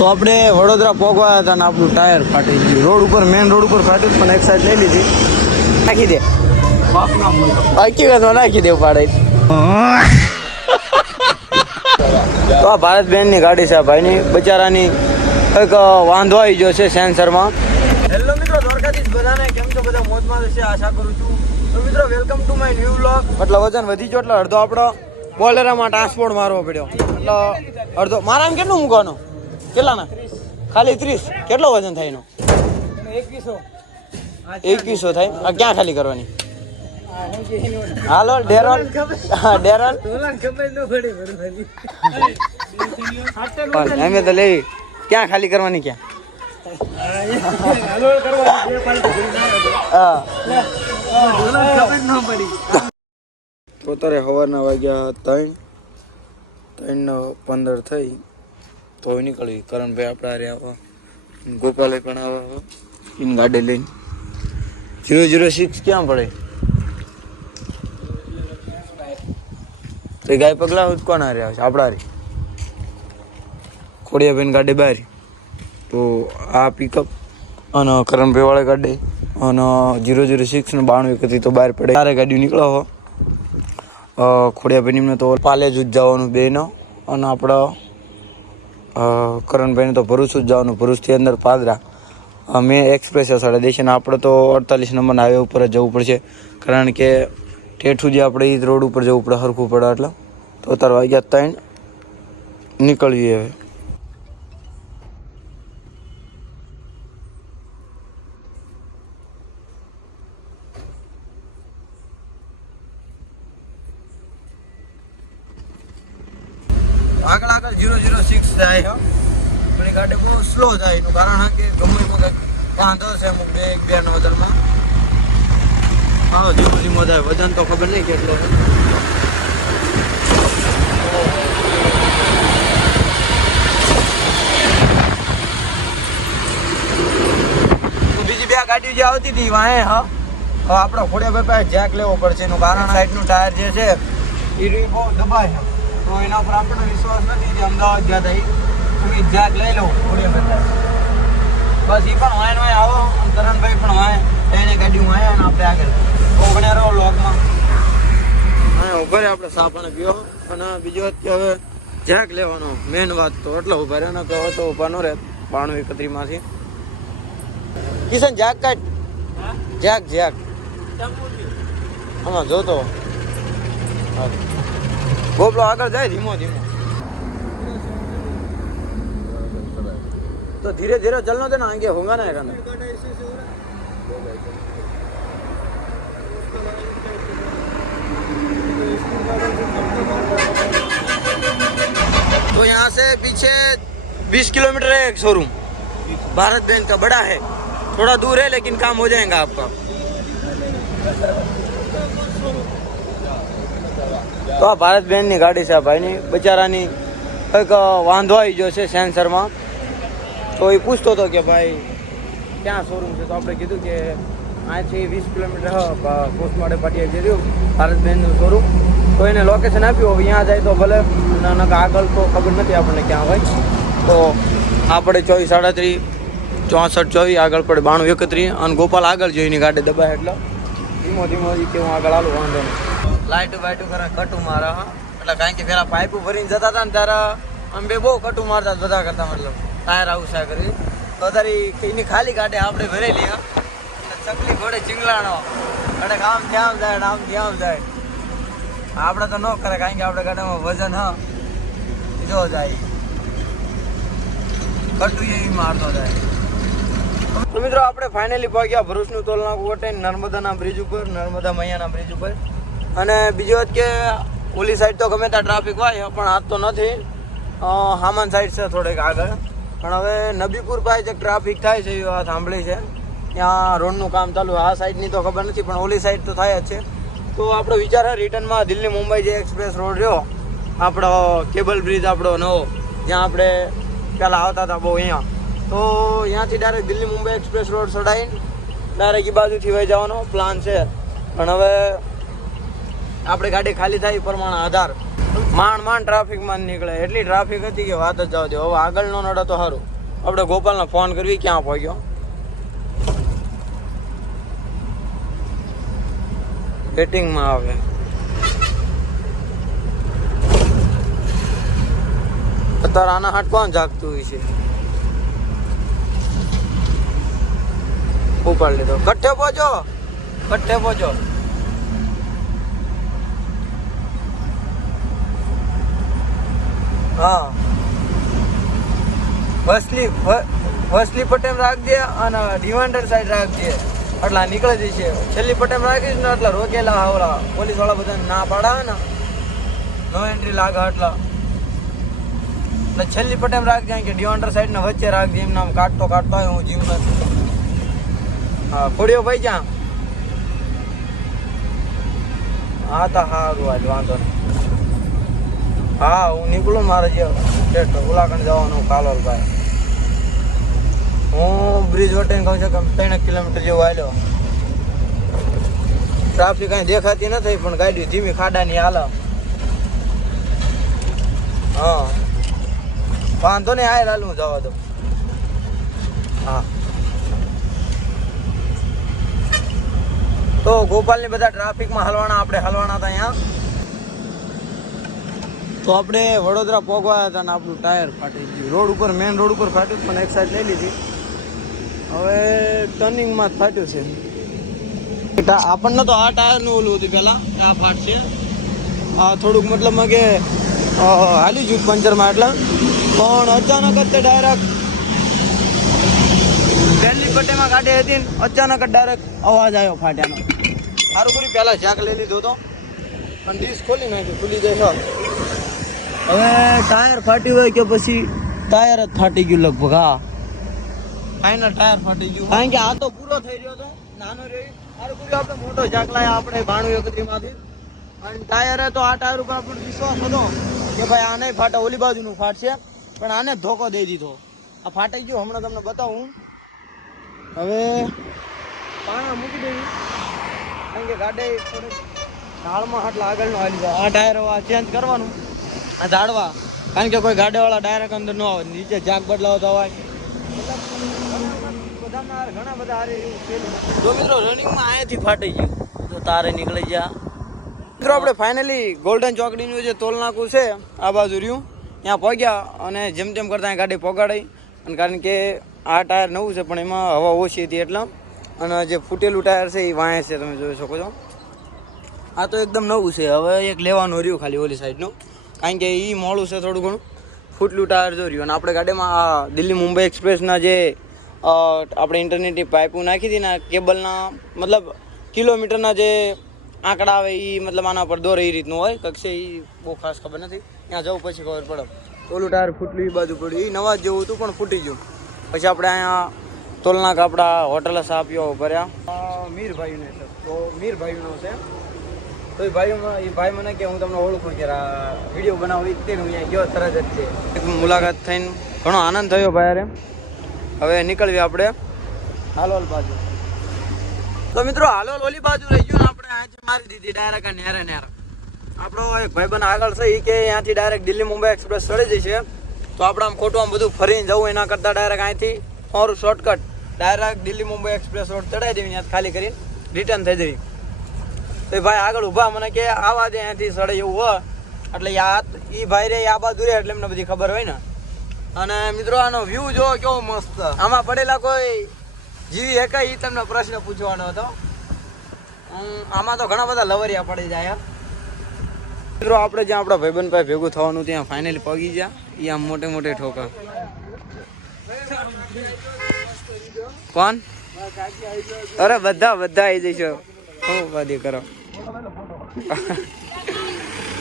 તો આપણે વડોદરા પહોંચવા હતા ને આપણું ટાયર ફાટી ગયું. રોડ ઉપર મેઇન રોડ ઉપર ફાટ્યું પણ એક સાઈડ લઈ લીધી. નાખી દે. હકીકતમાં નાખી દેવું પાડે તો આ ભારત બેનની ગાડી છે ભાઈની. બચારાની કંઈક વાંધો આવી ગયો છે સેન્સરમાં. હેલો મિત્રો દ્વારકાધીશ બધાને કેમ છો? બધા મોજમાં છે આશા કરું છું. તો મિત્રો welcome to my new vlog એટલે વજન વધી ગયો એટલે અડધો આપણો. બોલેરામાં ટ્રાન્સપોર્ટ મારવો પડ્યો. એટલે અડધો મારા કેટલું મૂકવાનો? કેટલાના? ખાલી ત્રીસ. કેટલો વજન થાય એનો? એકવીસો થાય? આ ક્યાં ખાલી કરવાની? હાલો, ડેરોલ. ડેરોલ. અમે તો લેવી. ક્યાં ખાલી કરવાની ક્યાં? તો તારે સવારના વાગ્યા ત્રણ. ત્રણ પંદર થઈ. તો નીકળી. કરણભાઈ આપણા રે આવો. ગોપાલે પણ આવો ઇન ગાડી લઈને. જીરો જીરો સિક્સ ક્યાં પડે? તો ગાય પગલા કોણ હારે આવે છે આપણા રે ખોડિયાભાઈ ગાડી બહાર. તો આ પિકઅપ અને કરણભાઈ વાળા ગાડી અને જીરો જીરો સિક્સ ને બાણું એકત્રીસ તો બહાર પડે. ત્યારે ગાડી નીકળો હો. અ, ખોડિયાભાઈને તો પાલેજ જ જવાનું બેનો અને આપણે કરણભાઈને તો ભરૂચ જ જવાનું, ભરૂચથી અંદર પાદરા. અમે એક્સપ્રેસ સાડા દેશે ને આપણે તો અડતાલીસ નંબરના હાઈવે ઉપર જ જવું પડશે. કારણ કે ઠેઠું જે આપણે એ રોડ ઉપર જવું પડે, હરખું પડે એટલે. તો અત્યારે વાગ્યા ત્રણ. નીકળીએ હવે. આગળ ઝીરો જીરો સિક્સ થાય. પણ એ ગાડી બહુ સ્લો થાય એનું કારણ કે ગમે એમાં વાંધો છે અમુક બે, એક, બે નોઝલમાં હા ધીમો ધીમો થાય. વજન તો ખબર નહીં કેટલો બીજી બે ગાડીઓ જે આવતી હતી, વાંહે, હા. હવે આપણો ખોડિયા પાસે જેક લેવો પડશે. એનું કારણ સાઈડનું ટાયર જે છે, એ બહુ દબાય તો એના ઉપર આપણને વિશ્વાસ નથી જે અમદાવાદ ગયા થઈ ઈ. તો લઈ લઉં ખોડિયા કરતા બસ એ પણ વાય વાય આવો કરણભાઈ પણ વાય એને ગાડી વાય અને આપણે આગળ. તો બને રહો લોગમાં હા ઊભા રહ્યા આપણે સા પીઓ અને બીજી કે હવે જેક લેવાનો મેન વાત તો એટલે ઊભા રહે ને કહો તો ઊભા નો રહે બાણું એકત્રીમાંથી કિશન જેક કાઢ. જેક જેક આમાં જોતો. હા. ગોપલો આગળ જાય ધીમો ધીમો तो धीरे धीरे चलना देना आगे होगा ना एकांत तो यहाँ से पीछे 20 किलोमीटर है एक शोरूम भारत बैंक का बड़ा है थोड़ा दूर है लेकिन काम हो जाएगा आपका તો આ ભારત બેનની ગાડી છે ભાઈની. બચારાની કંઈક વાંધો આવી ગયો છે સેન્સરમાં. તો એ પૂછતો હતો કે ભાઈ, ક્યાં શોરૂમ છે? તો આપણે કીધું કે અહીંથી વીસ કિલોમીટર કોસમાડે પાટિયા રહ્યું ભારત બેનનું શોરૂમ તો એને લોકેશન આપ્યું. હવે અહીંયા જાય તો ભલે આગળ તો ખબર નથી આપણને ક્યાં હોય. તો આપણે ચોવીસ સાડત્રીસ, ચોસઠ ચોવીસ, આગળ પડે બાણું એકત્રીસ. અને ગોપાલ આગળ જોઈને ગાડી દબાય એટલે ધીમો ધીમો ઈ કે હું આગળ આલું વાંધો નહીં. લાઈટ બાઈટ કરે કટું મારે, હા. એટલે કારણ કે પેલા પાઇપ ભરીને જતા હતા ને ત્યારે બે બહુ કટું મારતા બધા કરતા, મતલબ ટાયર આવું કરી. તો તારી એની ખાલી ગાડી આપણે ભરેલી, હા. ચકલી ઘોડે ચીંગલાણો. અને આમ ધ્યાન જાય આમ ધ્યાન જાય. આપણે તો ન કરે, કારણ કે આપણે ગાડામાં વજન, હા. જો જાય. કટું એ મારતો જાય. તો મિત્રો, આપણે ફાઇનલી પહોંચ્યા ભરૂચનું ટોલ કોટે નર્મદાના બ્રિજ ઉપર, નર્મદા મૈયાના બ્રિજ ઉપર. અને બીજી વાત કે, ઓલી સાઈડ તો ગમે ત્યાં ટ્રાફિક હોય, પણ આજ તો નથી. હામન સાઈડ છે થોડેક આગળ. પણ હવે નબીપુર પાસે જે ટ્રાફિક થાય છે એ વાત સાંભળી છે. ત્યાં રોડનું કામ ચાલુ આ સાઈડની તો ખબર નથી, પણ ઓલી સાઈડ તો થાય જ છે. તો આપણો વિચાર છે રિટર્નમાં દિલ્હી મુંબઈ જે એક્સપ્રેસ રોડ રહ્યો, આપણો કેબલ બ્રિજ આપણો નવો, જ્યાં આપણે પહેલાં આવતા હતા બહુ અહીંયા. તો અહીંયાથી direct Delhi Mumbai express road ચડાવીને direct એ બાજુથી વહી જવાનો પ્લાન છે. પણ હવે આપણે ગાડી ખાલી થાય પ્રમાણે આધાર. માંડ માંડ ટ્રાફિકમાં નીકળે. એટલી ટ્રાફિક હતી કે વાત જ જાવ દે. હવે આગળનો નડે તો સારું આપણે ગોપાલને ફોન કરવી ક્યાં પહોંચ્યો? વેટિંગમાં આવે. અત્યારે આના હાટ કોણ જાગતું હોય છે? ઉપાડ લીધો. કઠ્ઠે પહોંચો કઠ્ઠે પહોંચો હા. વસલી વસલી પટેલ રાખજે અને ડિવાન્ડર સાઈડ રાખજે. એટલા નીકળી જશે. છેલ્લી પટેમ રાખીશ ને એટલે રોકેલા આવરા પોલીસવાળા બધાને ના પાડાવે ને. નો એન્ટ્રી લાગે એટલા એટલે છેલ્લી પટેમ રાખજે કે ડિવાન્ડર સાઈડ ને વચ્ચે રાખજે. એમ આમ કાઢતો કાઢતો હોય હું જીમ નથી. હા ખોડીઓ ભાઈ ક્યાં? હા, તો સારું આજ વાંધો નહીં. હા, હું નીકળું મારે જે ઉલાકણ જવાનું કાલોલ ભાઈ હું બ્રિજ વટીને કહું છું કે ત્રણ કિલોમીટર જેવો આવ્યો ટ્રાફિક કાંઈ દેખાતી નથી, પણ ગાડી ધીમી ખાડાની હાલ હા. વાંધો નહીં આય હાલ, હું જવા દઉં. હા. તો ગોપાલની બધા ટ્રાફિકમાં હલવાના, આપણે હલવાના હતા અહીંયા. તો આપણે વડોદરા પોગવાયા હતા ને આપણું ટાયર ફાટી ગયું. રોડ ઉપર મેઇન રોડ ઉપર ફાટ્યું પણ એક સાઈડ લઈ લીધી. હવે ટર્નિંગમાં જ ફાટ્યું છે. આપણને તો આ ટાયરનું ઓલું હતું પહેલાં આ ફાટશે આ થોડુંક મતલબમાં કે હાલી ગયું પંચરમાં એટલે. પણ અચાનક જ તે ડાયરેક્ટ પહેલી પટ્ટીમાં કાઢી હતી ને, અચાનક જ ડાયરેક્ટ અવાજ આવ્યો ફાટ્યાનો. સારું કરી પહેલાં ઝાંક લઈ લીધો હતો. પણ ડીશ ખોલી નાખ્યું, ખુલી છે. હવે ટાયર ફાટી હોય કે પછી? ટાયર જ ફાટી ગયું લગભગ હા. ફાઈનલ ટાયર ફાટી ગયું. કારણ કે આ તો પૂરો થઈ રહ્યો હતો નાનો રહ્યો સારું કર્યું આપણે મોટો જાક લાયા આપણે બાણું એકત્રીમાંથી અને ટાયરે તો આ ટાયર ઉપર આપણો વિશ્વાસ હતો કે ભાઈ આ નહીં ફાટે ઓલી બાજુનું ફાટશે. પણ આને ધોકો દઈ દીધો. આ ફાટી ગયું હમણાં તમને બતાવું. હવે પાણા મૂકી દેવી. કારણ કે ગાડે થોડીક ઢાળમાં આટલા આગળનો હાલી જાય. આ ટાયર ચેન્જ કરવાનું. આ ઝાડવા. કારણ કે કોઈ ગાડીવાળા ડાયરેક્ટ અંદર ન આવે, નીચે જાગ બદલાવતો હોય ઘણા બધા તો મિત્રો રનિંગમાં અહીંયાથી ફાટી ગયું. તો તારે નીકળી ગયા. મિત્રો, આપણે ફાઇનલી ગોલ્ડન ચોકડીનું જે ટોલ છે, આ બાજુ રહ્યું. ત્યાં પહોંચ્યા અને જેમ તેમ કરતા ગાડી પહોંચાડી અને કારણ કે આ ટાયર નવું છે, પણ એમાં હવા ઓછી હતી એટલે. અને જે ફૂટેલું ટાયર છે, એ વાંહે છે, તમે જોઈ શકો છો. આ તો એકદમ નવું છે, હવે એક લેવાનું રહ્યું ખાલી ઓલી સાઈડનું કારણ કે એ મોડું છે થોડું ઘણું. ફૂટલું ટાયર જો રહ્યું. અને આપણે ગાડીમાં દિલ્હી મુંબઈ એક્સપ્રેસના જે આપણે ઇન્ટરનેટની પાઇપો નાખી હતી ને કેબલના, મતલબ કિલોમીટરના જે આંકડા આવે એ મતલબ આના પર દોરે એ રીતનું હોય. કક્ષે એ બહુ ખાસ ખબર નથી. ત્યાં જવું પછી ખબર પડે. ઓલું ટાયર ફૂટલું એ બાજુ પડ્યું. એ નવા જેવું હતું, પણ ફૂટી ગયું. પછી આપણે અહીંયા તોલના કાપડા હોટલ સાપીઓ ભર્યા. મીરભાઈનો છે તો મીરભાઈનો છે. તો એ ભાઈ એ ભાઈ મને કે હું તમને ઓળખું કે આ વીડિયો બનાવું તે હું અહીંયા ગયો તરત જ છે. એક મુલાકાત થઈને ઘણો આનંદ થયો ભાઈ અરે હવે નીકળવી આપણે. હાલોલ બાજુ. તો મિત્રો હાલોલ ઓલી બાજુ રહી ગયું આપણે. આજે મારી દીધી ડાયરેક્ટ નેરે નેરે આપણો એક ભાઈબંધ આગળ છે એ કે અહીંયાથી ડાયરેક્ટ દિલ્હી મુંબઈ એક્સપ્રેસ ચડી જશે. તો આપણે આમ ખોટું આમ બધું ફરીને જવું એના કરતાં ડાયરેક્ટ અહીંથી મારું shortcut direct Delhi Mumbai express road ચડાવી દેવી ખાલી કરીને રિટર્ન થઈ જવી. તો એ ભાઈ આગળ ઊભા મને કે આવા દે અહીંયાથી સડે એવું હોય એટલે આ એ ભાઈ રે આ બાજુ રે એટલે એમને બધી ખબર હોય ને. અને મિત્રો આનો વ્યૂ જો કેવો મસ્ત. આમાં પડેલા કોઈ જીવી એકા એ તમને પ્રશ્ન પૂછવાનો હતો. આમાં તો ઘણા બધા લવરિયા પડી જાય મિત્રો આપણે જ્યાં આપણા ભાઈબંધ ભાઈ ભેગું થવાનું ત્યાં ફાઇનલી પગી ગયા. એ આમ મોટે મોટે ઠોકા. કોણ? અરે બધા બધા આવી જઈશું. હું બધી કરો.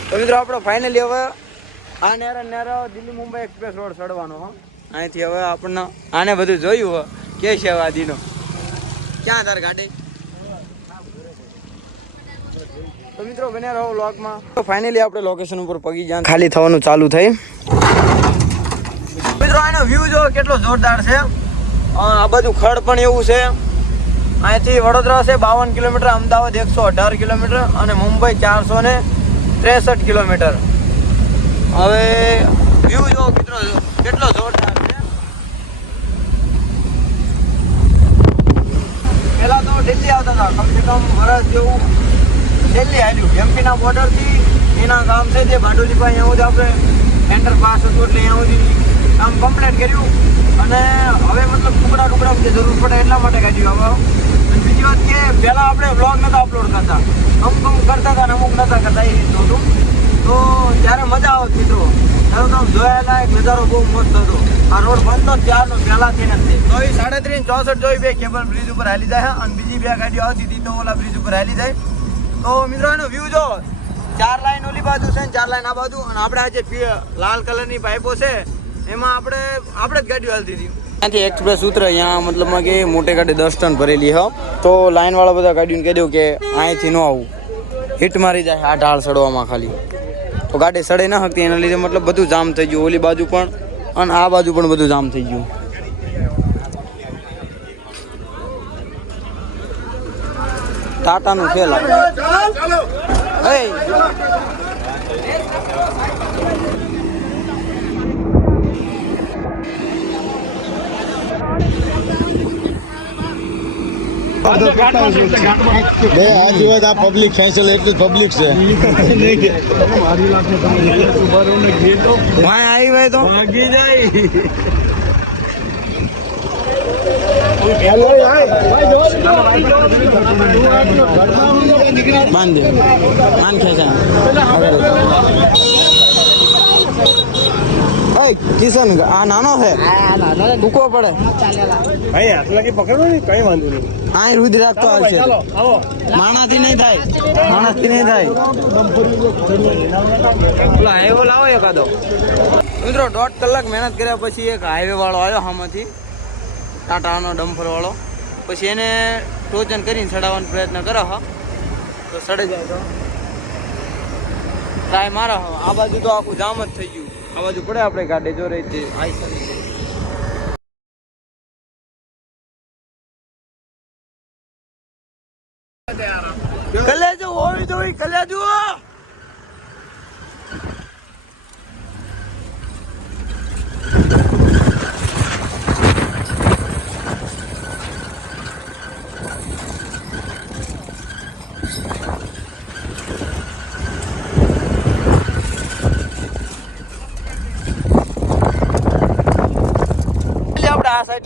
તો મિત્રો, આપણો ફાઇનલી હવે આ નેરા નેરા દિલ્હી મુંબઈ એક્સપ્રેસ રોડ ચડવાનો, હો. અહીંથી હવે આપણને આને બધું જોયું, હો. કે છે હવે ક્યાં તાર ગાડી? તો મિત્રો, બન્યા રહો વ્લોગમાં તો ફાઇનલી આપણે લોકેશન ઉપર પગી જ્યાં ખાલી થવાનું ચાલુ થઈ. મિત્રો, આનો વ્યૂ જો કેટલો જોરદાર છે. આ બાજુ ખડ પણ એવું છે. અહીંથી વડોદરા છે બાવન કિલોમીટર, અમદાવાદ એકસો અઢાર કિલોમીટર અને મુંબઈ ચારસો ને ત્રેસઠ કિલોમીટર. હવે વ્યૂ જો કેટલો કેટલો જોરદાર છે. પહેલા તો દિલ્હી આવતા હતા. કમસે કમ વરસ જેવું દિલ્હી આવ્યું. એમપીના બોર્ડરથી એના ગામ છે જે ભાંડોલી પાસે એવું જ આપણે એન્ટર પાસ હતું એટલે અહીંયા સુધી કામ કમ્પ્લીટ કર્યું. અને હવે મતલબ ટુકડા ટુકડા જરૂર પડે એટલા માટે કાઢ્યું હવે બીજી વાત કે પહેલાં આપણે બ્લોગ નહોતા અપલોડ કરતા. અમુક અમુક કરતા હતા અને અમુક નહોતા કરતા, એ રીતનું હતું. તો ત્યારે મજા આવત મિત્રો. ત્યારે તો આમ જોયા લાયક નજારો બહુ મસ્ત હતો. આ રોડ બંધ તો ત્યારનો પહેલાથી નથી તો એ સાડત્રીસ ચોસઠ જોઈ બે કેબલ બ્રિજ ઉપર હાલી જાય અને બીજી બે ગાડીઓ આવતી હતી ઓલા બ્રિજ ઉપર હાલી જાય. તો મિત્રો એનો વ્યૂ જો, ચાર લાઈન ઓલી બાજુ છે ને, ચાર લાઈન આ બાજુ. અને આપણે આ જે લાલ કલરની પાઇપો છે. એમાં આપણે આપણે જ ગાડીઓ હાલતી હતી. ત્યાંથી એક્સપ્રેસ ઉતરે અહીંયા મતલબમાં કે મોટે ગાડી દસ ટન ભરેલી હો. તો લાઇનવાળા બધા ગાડીઓને કહી દઉં કે અહીંથી ન આવું. હિટ મારી જાય આ ઢાળ સડવામાં ખાલી. તો ગાડી સડે ન શકતી એના લીધે મતલબ બધું જામ થઈ ગયું ઓલી બાજુ પણ અને આ બાજુ પણ બધું જામ થઈ ગયું. ટાટાનું ફેલ. એ બે આ દિવસ આ પબ્લિક ખેંચેલ એટલી પબ્લિક છે. આવી ભાઈ તો. બાંધ દે બાંધ ખેંચા એ કિશન આ નાનો છે? ટૂંકો પડે. ભાઈ આટલાથી પકડો ને કઈ વાંધો નહીં. આ રુદ્ર રાખતો આવશે. આવો. માણાથી નહીં થાય નહીં થાય. ઓલા હાઈવે લાવો એકાદો. મિત્રો દોઢ કલાક મહેનત કર્યા પછી એક હાઈવે વાળો આવ્યો આમાંથી ટાટાનો ડમ્ફર વાળો. પછી એને ટોચન કરીને ચડાવવાનો પ્રયત્ન કરો હા. તો સડે જાય તો. ટ્રાય મારો આ બાજુ તો આખું જામ જ થઈ ગયું. આ બાજુ પડે આપણે ગાડી જો રહી છે. આઈસર કલેજો હોવી જોઈ કલેજો. એટલે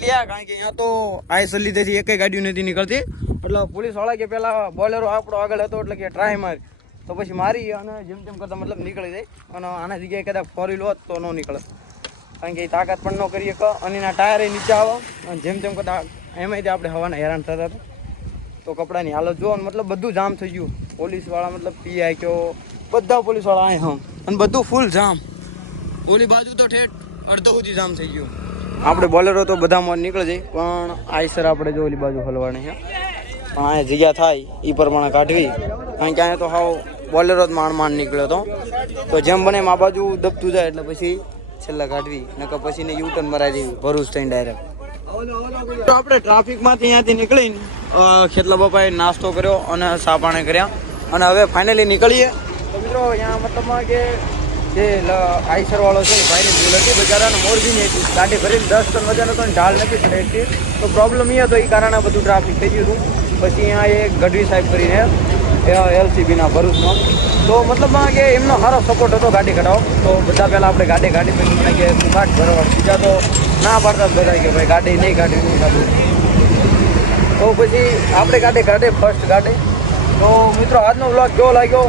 લઈએ કારણ કે અહીંયા તો આઈસર લીધેથી એકેય ગાડીઓ નથી નીકળતી. એટલે પોલીસ કે પેલા બોલેરો આપણો આગળ હતો, એટલે કે ટ્રાય મારી. તો પછી મારી અને જેમ તેમ કરતાં મતલબ નીકળી જાય અને આના જગ્યાએ કદાચ ફોર વ્હીલ તો ન નીકળે કારણ કે એ તાકાત પણ ન કરી શકે. અને એના ટાયરે નીચે આવે. અને જેમ તેમ કરતા એમાંય આપણે હવાના હેરાન થતા હતા. તો કપડાની હાલત જુઓ મતલબ બધું જામ થઈ ગયું. પોલીસવાળા મતલબ પીઆઈ કયો. બધા પોલીસવાળા આય હમ. અને બધું ફૂલ જામ. ઓલી બાજુ તો ઠેઠ અડધો સુધી જામ થઈ ગયું. આપણે બોલેરો તો બધામાં નીકળે જાય પણ આઈસર આપણે જો ઓલી બાજુ હલવાની છે. પણ અહીંયા જગ્યા થાય એ પ્રમાણે કાઢવી. કારણ કે અહીંયા તો હાવ બોલેરો જ માંડ માંડ નીકળ્યો હતો તો જેમ બને એમ આ બાજુ દબતું જાય એટલે પછી છેલ્લા કાઢવી. નકર પછી ને યુટર્ન મરાઈ જવી ભરૂચ થઈને ડાયરેક્ટ આપણે ટ્રાફિકમાંથી અહીંયાથી નીકળીને ખેતલા બાપાએ નાસ્તો કર્યો અને સાપાણે કર્યા. અને હવે ફાઇનલી નીકળીએ. તો મિત્રો, અહીંયા મતલબમાં કે જે આઈસર વાળો છે એ ભાઈની ભૂલ હતી. બજારાને મોરબીની હતી. ગાડી ભરીને દસ ટન વજન હતો ને ઢાળ નથી પડે તો પ્રોબ્લેમ એ હતો એ કારણે બધું ટ્રાફિક થઈ ગયું હતું. પછી અહીંયા એક ગઢવી સાહેબ કરીને એલસીબીના ભરૂચનો તો મતલબમાં કે એમનો સારો સપોર્ટ હતો ગાડી કઢાવો તો બધા પહેલાં આપણે ગાડી ગાડી પછી મને કે ગાંઠ ભરો બીજા તો ના પાડતા જ બધા કે ભાઈ ગાડી નહીં ગાડી નહીં ગાડી તો પછી આપણે ગાડી કાઢે ફર્સ્ટ ગાડી. તો મિત્રો, આજનો વ્લોગ કેવો લાગ્યો?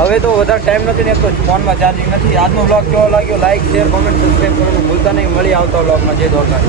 હવે તો વધારે ટાઈમ નથી ને એક તો ફોનમાં ચાર્જિંગ નથી. આજનો બ્લોગ કેવો લાગ્યો? લાઈક શેર કોમેન્ટ સબસ્ક્રાઈબ કરવાનું ભૂલતા નહીં. મળી આવતા બ્લોગમાં જે દોરકાર